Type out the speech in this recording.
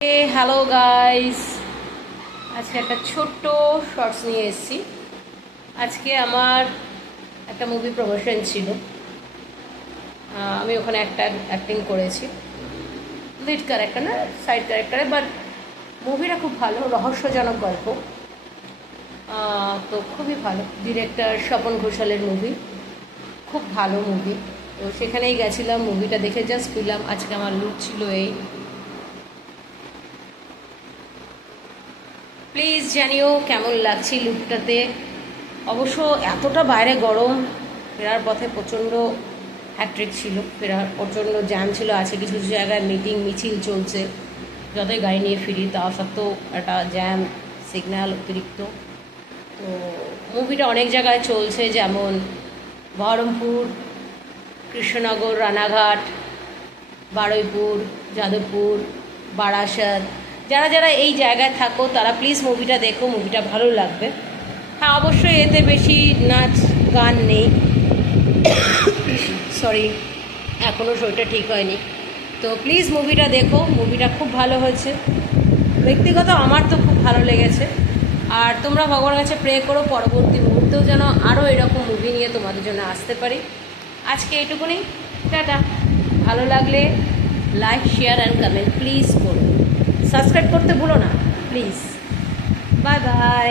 Hello guys, আজকে একটা ছোট্ট শর্টস নিয়ে এসেছি। আজকে আমার একটা মুভি প্রমোশন ছিল, আমি ওখানে একটা অ্যাক্টিং করেছি, লিড ক্যারেক্টার না সাইড ক্যারেক্টারে, বাট মুভিটা খুব ভালো, রহস্যজনক গল্প। তো খুবই ভালো, ডিরেক্টর স্বপন ঘোষালের মুভি, খুব ভালো মুভি। তো সেখানেই গেছিলাম, মুভিটা দেখে জাস্ট ফিরলাম। আজকে আমার লুক ছিল এই। প্লিজ জানিও কেমন লাগছে লুকটাতে। অবশ্য এতটা বাইরে গরম, ফেরার পথে প্রচণ্ড হ্যাট্রিক ছিল, ফেরার প্রচণ্ড জ্যাম ছিল, আছে কিছু কিছু জায়গায় মিটিং মিছিল চলছে, যতই গাড়ি নিয়ে ফিরি তা সত্ত্বেও একটা জ্যাম সিগন্যাল অতিরিক্ত। তো মুভিটা অনেক জায়গায় চলছে, যেমন বহরমপুর, কৃষ্ণনগর, রানাঘাট, বারুইপুর, যাদবপুর, বারাসাত। যারা যারা এই জায়গায় থাকো তারা প্লিজ মুভিটা দেখো, মুভিটা ভালো লাগবে। হ্যাঁ, অবশ্যই এতে বেশি নাচ গান নেই, সরি এখনও শরীরটা ঠিক হয়নি। তো প্লিজ মুভিটা দেখো, মুভিটা খুব ভালো হয়েছে, ব্যক্তিগত আমার তো খুব ভালো লেগেছে। আর তোমরা ভগবানের কাছে প্রে করো পরবর্তী মুহূর্তেও যেন আরও এরকম মুভি নিয়ে তোমাদের জন্য আসতে পারি। আজকে এইটুকুনি, টাটা। ভালো লাগলে like, share and comment please করো, সাবস্ক্রাইব করতে ভুলো না প্লিজ। Bye bye.